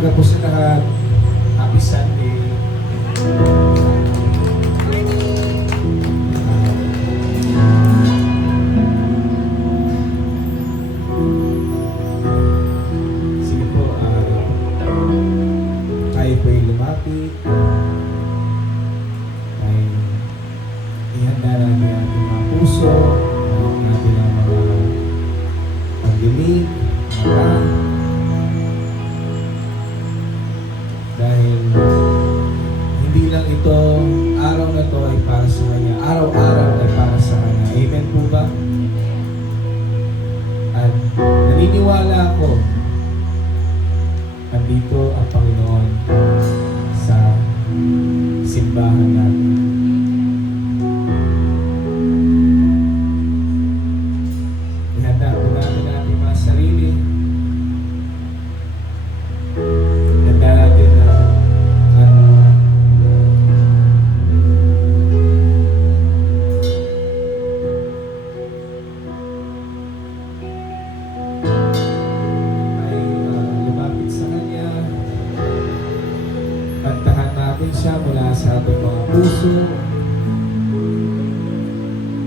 umaga po sa lahat. Happy Sunday. Sige po, tayo po yung lumapit. Ay, ihanda natin ang ating mga puso, ang ating mga pagdinig, mata. Dahil hindi lang ito, araw na ito ay para sa Kanya. Araw-araw ay para sa Kanya. Amen po ba? At naniniwala ako, nandito ang Panginoon sa simbahan natin. Ihanda po natin ating mga sarili. Ihanda natin kantahan natin siya mula sa ating mga puso.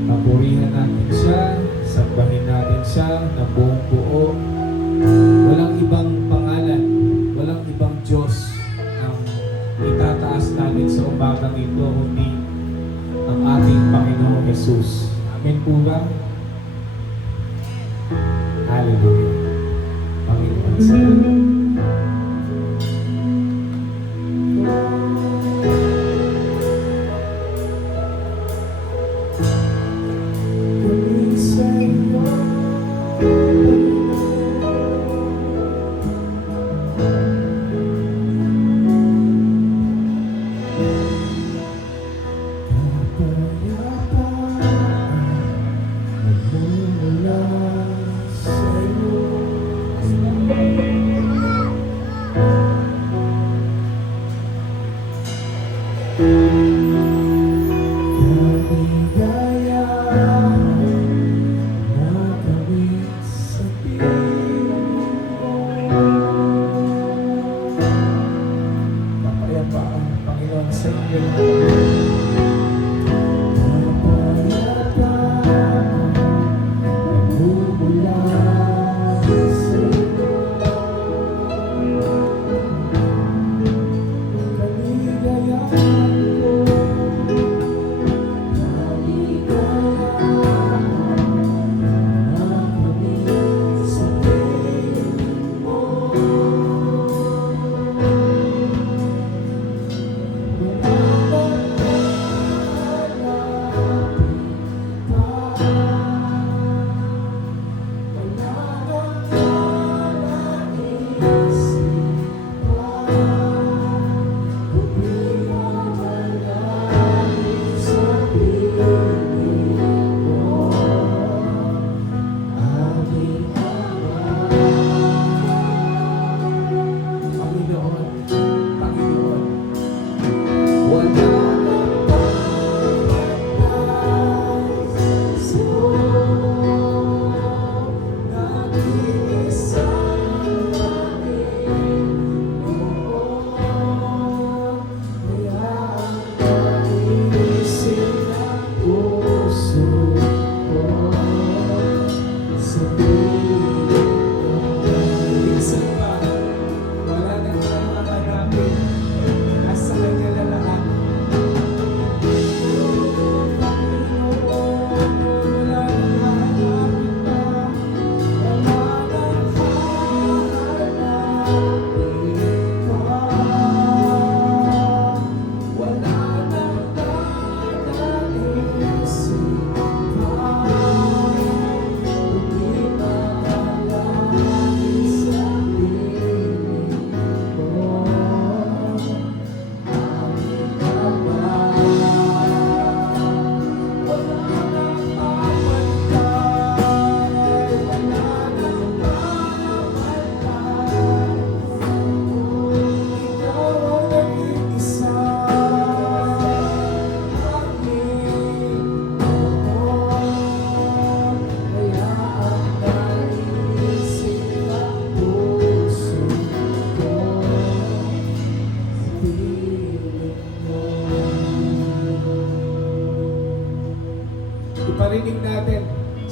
Papurihan natin siya, sambahin natin siya na buong buo. Walang ibang pangalan, walang ibang Diyos ang itataas natin sa umagang ito, kundi ang ating Panginoong Jesus. Amen po ba? Hallelujah. Panginoon salamat.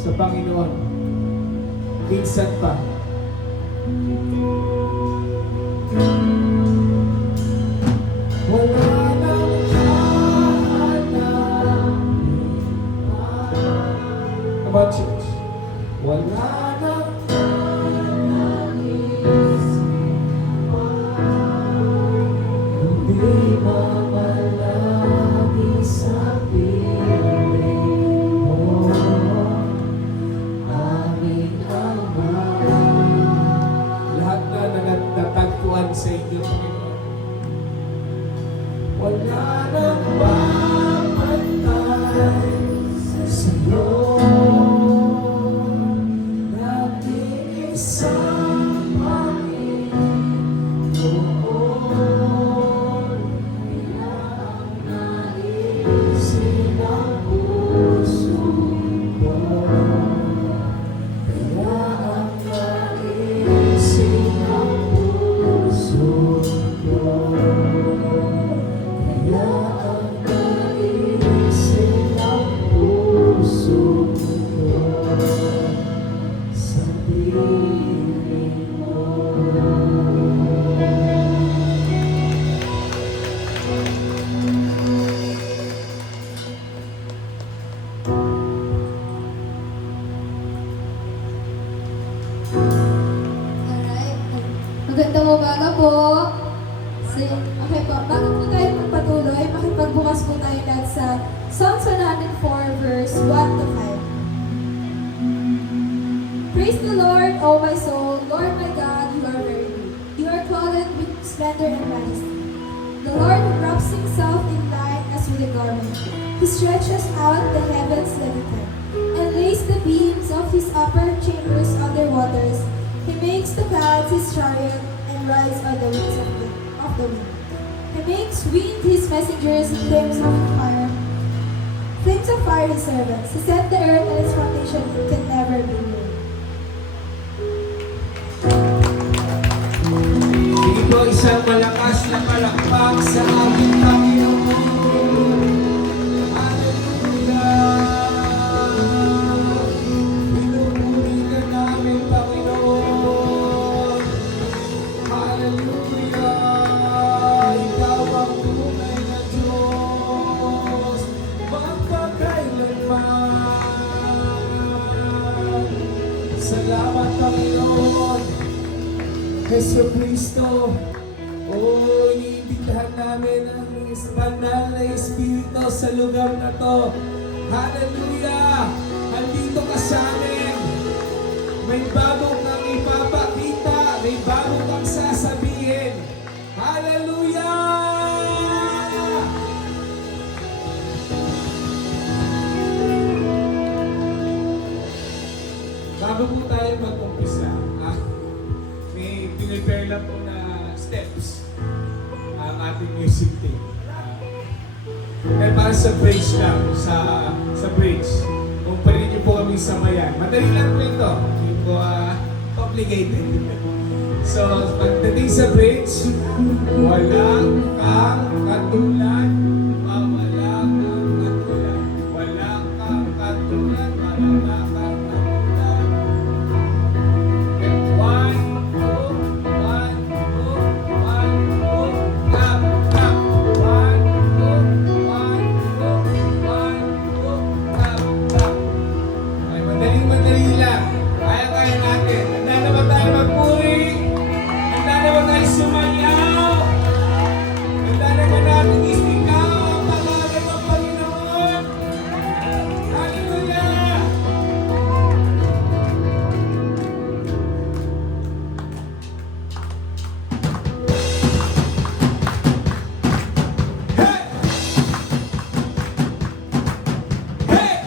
sa Panginoon. Minsan pa. Wala nang hanapin. About church. Wala nang hindi mamalagi sa piling mo, aming Ama. Lahat na natagpuan sa inyo, Panginoon. Wala nang mapantay sa'yo, nag-iisang Panginoon. Kaya ang naisin ng puso ko, kaya ang naisin ng puso ko, kaya ang naisin ng puso ko sa piling mo. Alright. Magandang umaga po. Okay po, bago po tayo magpatuloy, makipagbukas po tayo lahat sa Psalms 104 verse 1 to 5. Praise the Lord, O my soul. Lord my God, you are very good. You are clothed with splendor and majesty. The Lord wraps himself in light as with a garment. He stretches out the heavens like a tent, and lays the beams of his upper chambers under waters. He makes the clouds his chariot, and rides on the wings of the wind. He makes wind his messengers, and flames of fire. Flames of fire his servants. He set the earth and its foundation, it can never be moved. Sige po, isang malakas na palakpak sa ating Panginoon. Hallelujah! Pinupuri ka namin, Panginoon. Hallelujah! Ikaw ang tunay na Diyos, magpakailanman. Salamat, Panginoon. Jesu Cristo, iniimbitahan namin ang banal na Espiritu sa lugar na to. Hallelujah! Andito ka sa amin. May bago kang ipapakita, may bago kang sasabihin. Hallelujah! Bago po tayo mag-umpisa, may pinipare lang po na steps ang ating music team. Dahil para sa bridge lang, sa bridge. Kung pa rin niyo po kami samayan. Madali lang po ito. Hindi po complicated. So, pagdating sa bridge, walang kang katulad, walang kang katulad, walang kang katulad, walang kang katulad. Madali lang. Kaya-kaya natin. Handa na ba tayo magpuri? Handa na ba tayo sumayaw? Handa na ba natin isikaw ang pangalan ng Panginoon? Hallelujah! Hey! Hey!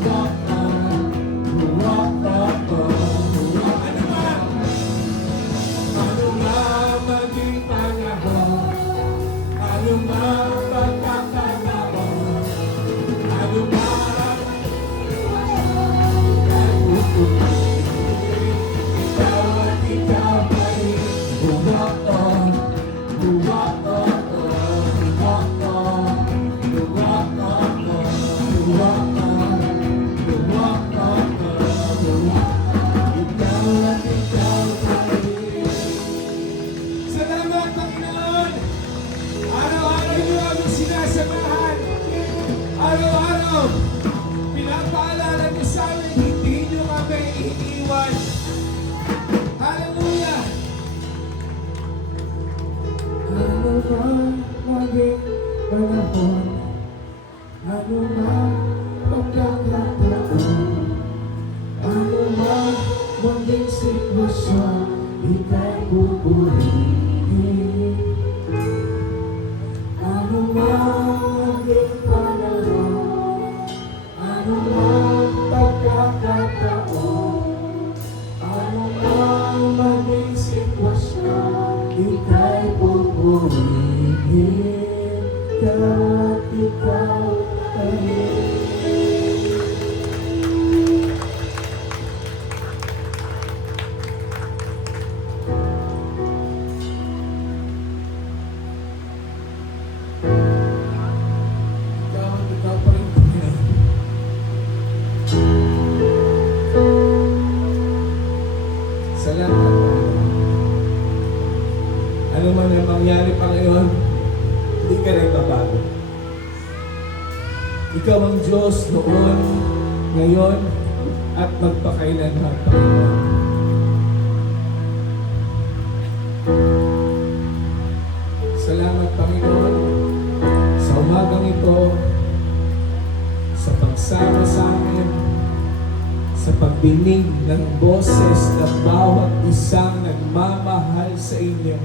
Ano man maging panahon, ano man pagkakataon, ano man ikaw at ikaw ay bumaon, bumaon, bumaon, bumaon, bumaon, bumaon, bumaon. Ikaw at ikaw ay salamat, Panginoon! Araw-araw niyo aming sinasamahan. Araw-araw, pinapaalala niyo sa amin, hindi niyo kami iniiwan. Hallelujah! Ano man maging panahon, ano man pagkakataon, ano man maging sitwasyon, ika'y pupurihin. Ano man maging panahon, ano man pagkakataon, ano man maging sitwasyon, ika'y pupurihin. Ikaw at ikaw ay ikaw at ikaw pa rin, Panginoon. Salamat, Panginoon. Ano man ang mangyari, Panginoon, hindi ka nagbabago. Ikaw ang Diyos noon, ngayon, at magpakailanman, Panginoon. Salamat, Panginoon, sa umagang ito, sa pagsama sa amin, sa pagdinig ng boses ng bawat isang nagmamahal sa inyo.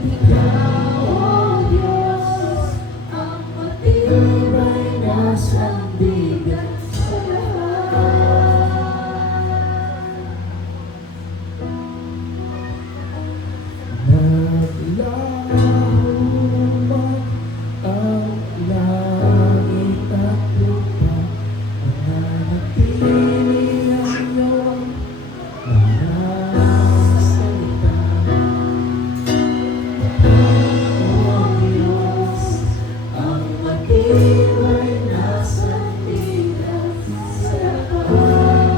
Ikaw, O Diyos, ang matibay na sandigan sa Naglahuman ang langit at lupa, nananatili ang iyong mga salita. O Diyos, ang matibay na sandigan sa lahat.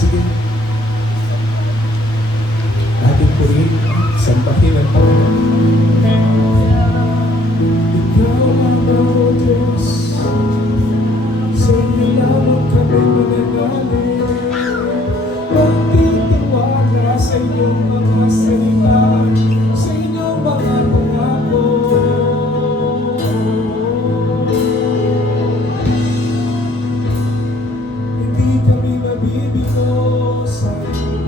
Sige. Ating purihin, sambahin ang Panginoon. Ikaw ang O Diyos, sa iyo lamang kami mananalig. Magtitiwala sa iyong mga salita, sa iyong mga pangako. Hindi kami mabibigo sa iyo.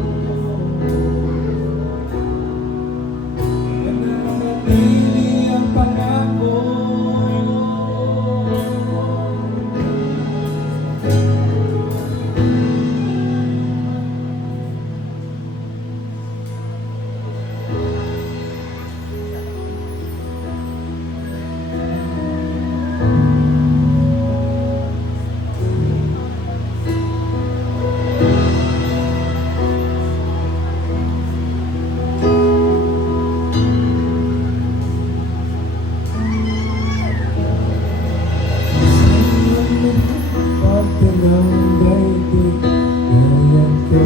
Nananatili ang pangako. Pagtanang daigdig, ngayon ko.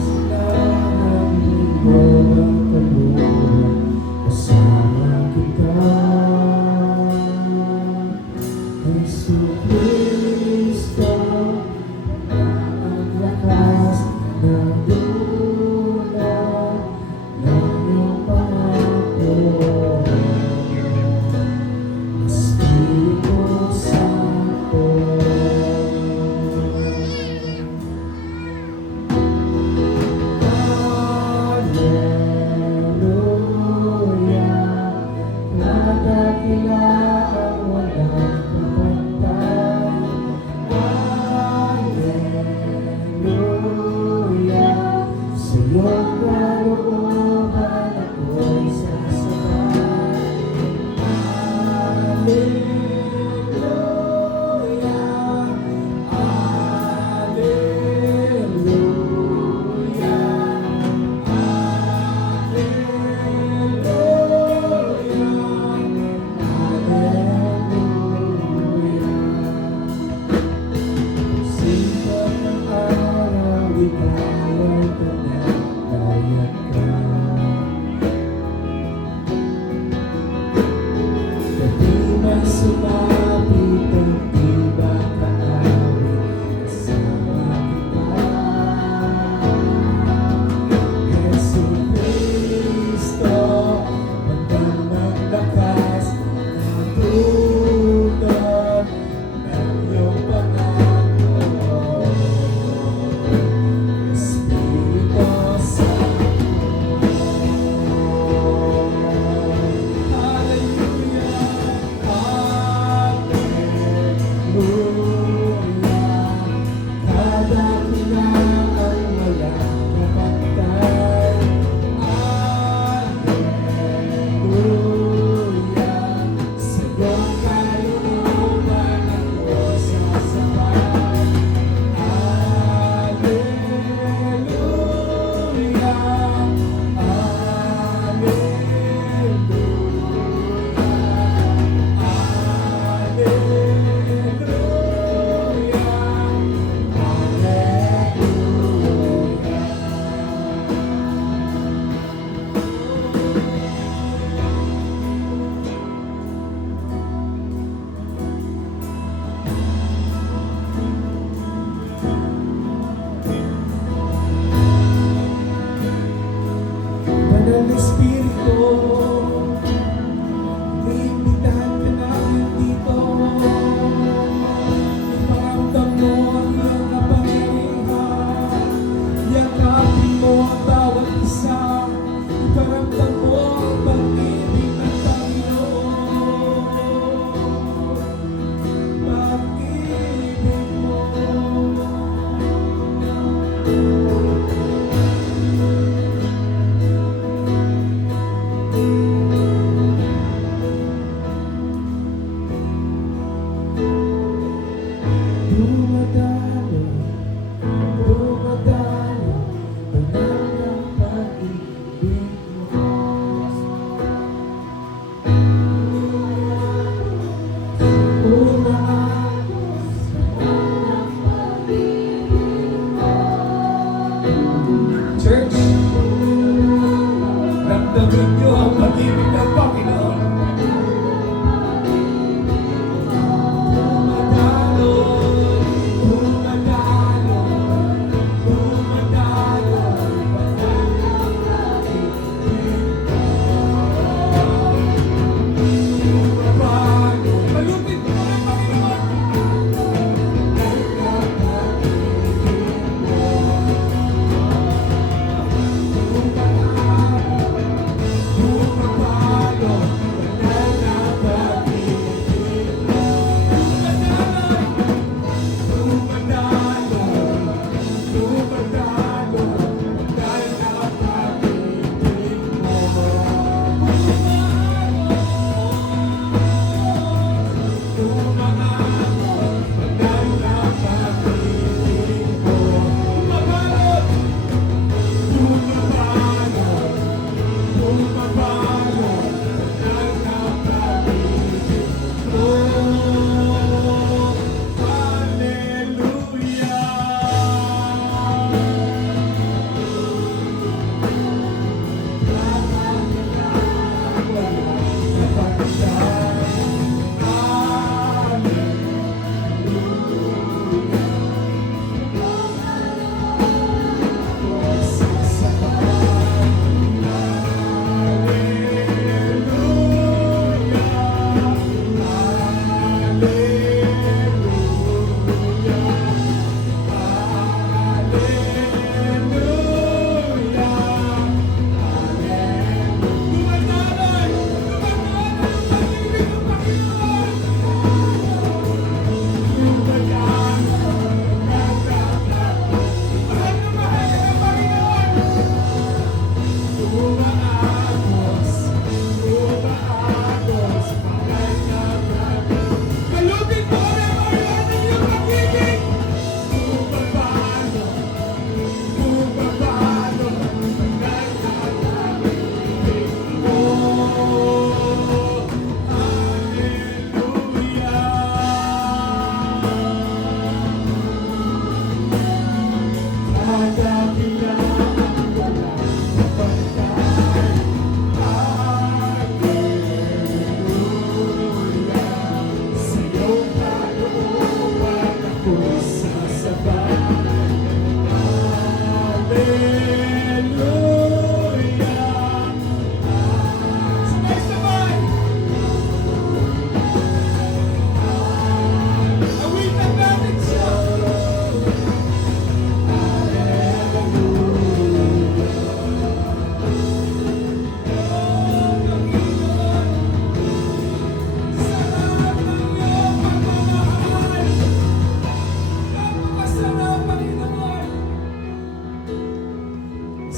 Sila ng mundo at kaluluwa, kasama kita. Jesucristo, ang lakas ng dulot ng iyong pangako. Espiritu Santo, Hallelujah, nadakilaan walang kapantay. Hallelujah, sa iyong kalooban ako'y sasabay. Hallelujah, Hallelujah, Hallelujah. Sikat ng araw, ika'y tanang, kaya't ka. Banal na Espiritu, iimbitahan ka namin dito. Iparamdam mo ang iyong kapangyarihan. Yakapin mo ang bawat isa. Iparamdam mo ang pag-ibig ng Panginoon. Pag-ibig mo. Dumadalo, dumadalo, banal ang pag-ibig mo. Umaagos, banal ang pag-ibig mo. Church, ramdamin niyo ang pag-ibig ng Panginoon. Dumadalo, dumadalo, dumadalo, banal ang pag-ibig mo. Dumabago, malupit mo ang Panginoon. Banal ang pag-ibig mo. Dumabago, banal ang pag-ibig mo. Dumadalo, dumadalo, banal ang pag-ibig mo. Dumabago, banal ang pag-ibig mo. Dumabalot, dumabago, dumabago, banal ang pag-ibig mo.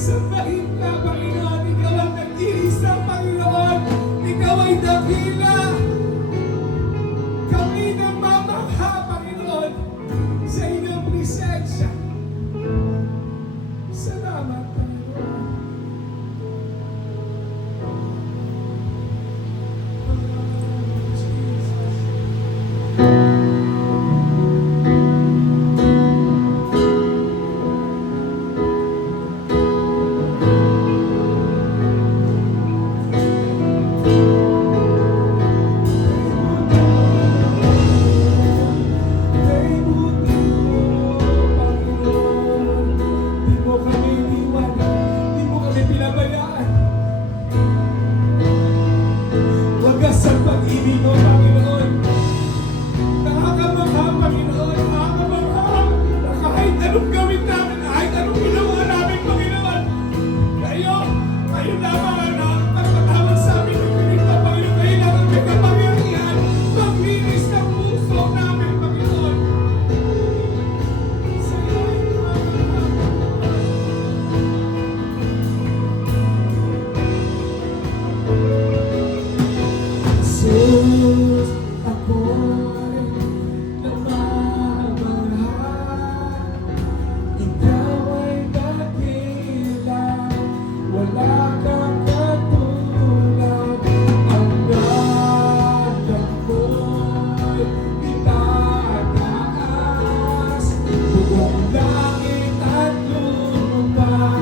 Sambahin ka, Panginoon. Ikaw ang nag-iisang Panginoon. Ikaw ay dakila. Kami namamangha, Panginoon, sa inyong presensya. Salamat, Panginoon. Di mo kami pinabayaan. Kayo lamang ang nakakapagpatawad sa amin ng pinikta, Panginoon. Kayo lamang may kapangyarihan. Maglinis ng puso namin, Panginoon. Sa iyo ay Jesus, ako'y namamahal. Ikaw ay dakila, wala kang katulad. Ang ganda mo'y itataas, buong langit at lupa,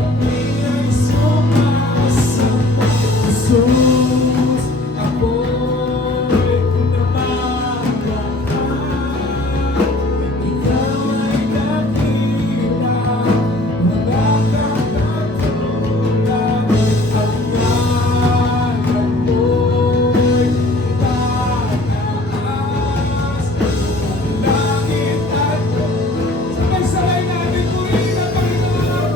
kami ay sumasamba. Jesus, ako'y namamahal. Ikaw ay dakila, wala kang katulad. Ang ganda mo'y itataas, buong langit at lupa. Sabay-sabay natin purihin ang Panginoon.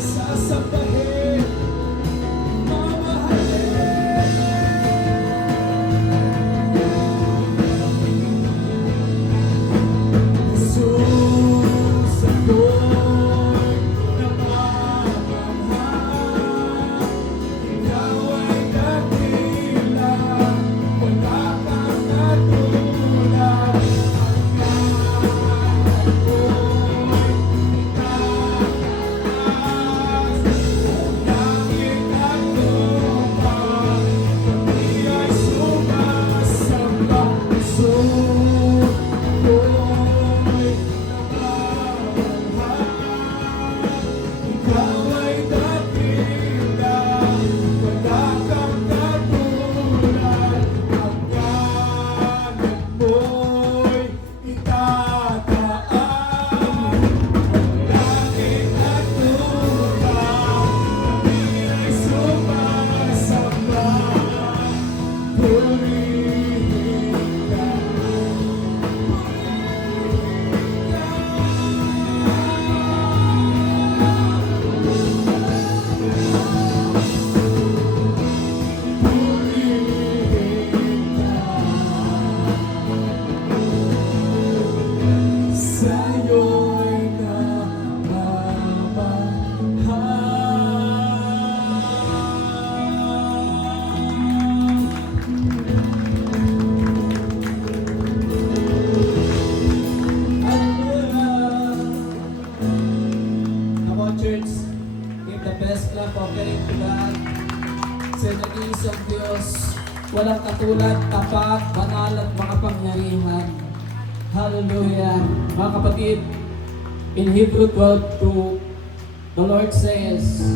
Sasabahin, mamahalin. Jesus, ako'y namamahal. Ikaw ay dakila, wala kang katulad. Ang ganda mo'y itataas, langit at lupa, kami ay sumasamba. Jesus, ako'y namamahal. Ikaw ay dakila, wala kang katulad. Ang galit mo'y itataas, langit at lupa, kami ay sumasamba. Purihin ka. Sa'yo'y namamahal. Come on, church. Give the best clap offering to God. Sa nag-iisang Diyos, walang katulad, tapat, banal at makapangyarihan. Hallelujah. Mga kapatid, in Hebrew 12:2, the Lord says,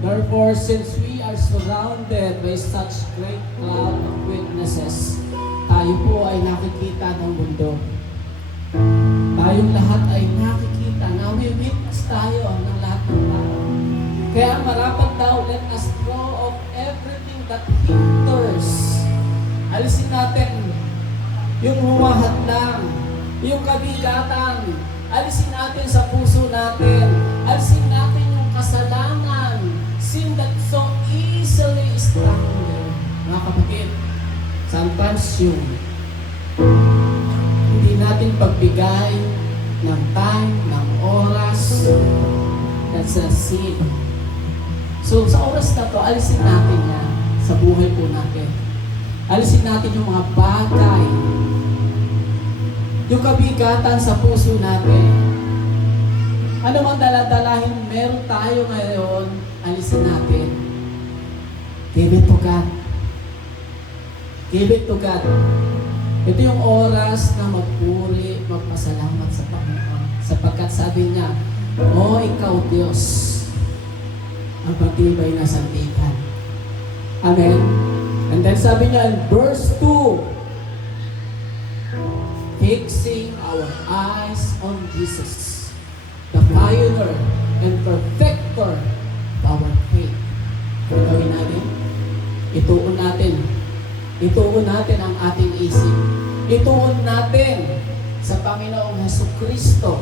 therefore, since we are surrounded by such great cloud of witnesses, tayo po ay nakikita ng mundo. Tayong lahat ay nakikita, nami-witness tayo ng lahat ng tao. Kaya marapat daw, let us throw off everything that hinders. Alisin natin yung humahadlang, yung kabigatan. Alisin natin sa puso natin. Alisin natin yung kasalanan. Sin that so easily kapatid, sometimes yung hindi natin pagbigay ng time, ng oras, that's a sin. So sa oras na to, alisin natin yan sa buhay po natin. Alisin natin yung mga bagay, yung kabigatan sa puso natin. Ano mang daladalahin meron tayo ngayon, alisin natin. Give it to God. Give it to God. Ito yung oras na magpuri, magpasalamat sa Panginoon. Sapagkat sabi niya, O ikaw Diyos, ang patibay na santikan. Amen. And then sabi niya in verse 2, fixing our eyes on Jesus, the pioneer and perfecter of our faith. Ano gawin natin? Ituon natin ang ating isip. Ituon natin sa Panginoong Hesukristo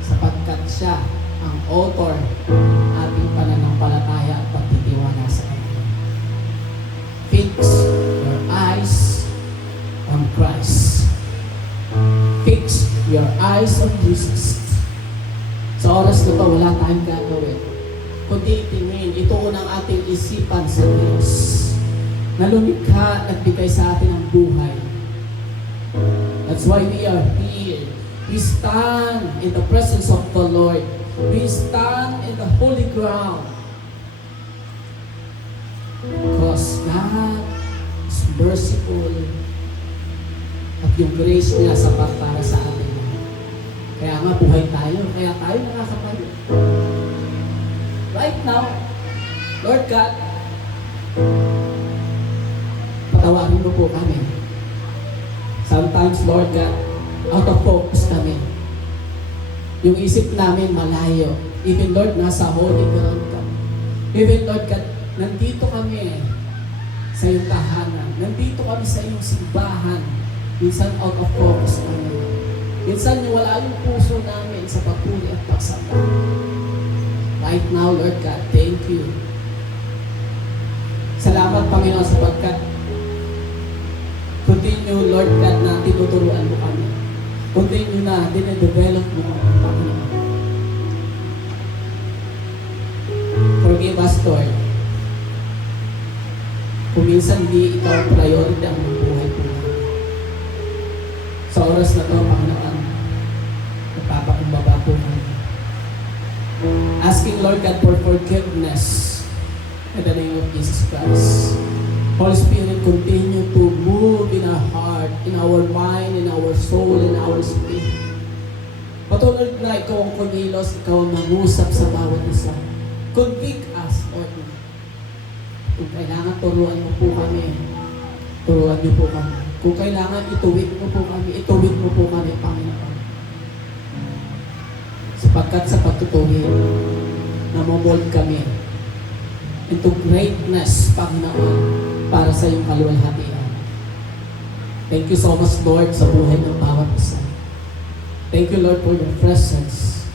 sapagkat siya ang author ng ating pananampalataya at pagtitiwala sa Kanya. Fix your eyes on Christ. Fix your eyes on Jesus. Sa oras na ito, wala tayong gagawin kundi tingin, ituon ang ating isipan sa Diyos na lumikha at bigay sa atin ang buhay. That's why we are here. We stand in the presence of the Lord. We stand in the holy ground. Because God is merciful at yung grace niya sapat para sa atin. Kaya nga buhay tayo. Kaya tayo nakakapalo. Right now, Lord God, patawarin mo po kami. Sometimes, Lord God, out of focus kami. Yung isip namin malayo. Even, Lord, nasa holy ground kami. Even, Lord God, nandito kami sa iyong tahanan. Nandito kami sa iyong simbahan. Minsan, out of focus kami. Minsan, wala yung puso namin sa pagpuli at pagsamba. Right now, Lord God, thank you. Salamat, Panginoon, sapagkat continue, Lord God, na tinuturuan mo kami. Continue na dine-develop mo kami, Panginoon. Forgive us, Lord. Kung minsan di ikaw priority ang buhay ko. Sa oras na ito, Panginoon, nagpapakumbaba po kami. Asking, Lord God, for forgiveness in the name of Jesus Christ. Holy Spirit, continue to move in our heart, in our mind, in our soul, in our spirit. Patuloy na ikaw ang kumilos, ikaw ang nangusap sa bawat isa. Convict us, Lord. Kung kailangan turuan mo po kami, turuan niyo po kami. Kung kailangan ituwid mo po kami, ituwid mo po kami, Panginoon. Sapagkat sa pagtutuwid, namomold kami into greatness, Panginoon, para sa iyong kaluwalhatian. Thank you so much, Lord, sa buhay ng bawat isa. Thank you, Lord, for your presence.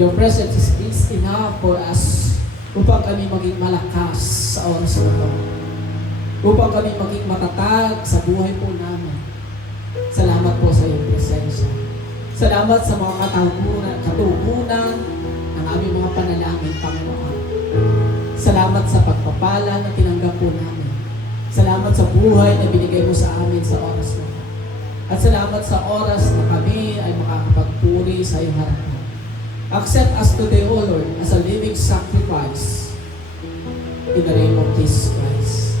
Your presence is enough for us upang kami maging malakas sa oras na ito. Upang kami maging matatag sa buhay po namin. Salamat po sa iyong presensya. Salamat sa mga katugunan ng aming mga panalangin, Panginoon. Salamat sa pagpapala na tinanggap po namin. Salamat sa buhay na binigay mo sa amin sa oras na ito. At salamat sa oras na kami ay makakapagpuri sa iyong harapan. Accept us today, O Lord, as a living sacrifice in the name of Jesus Christ.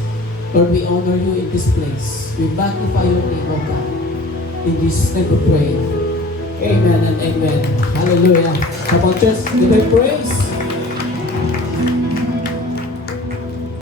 Lord, we honor you in this place. We magnify your name, O God. In Jesus' name we pray. Amen and amen. Hallelujah. Come on, church, give him praise.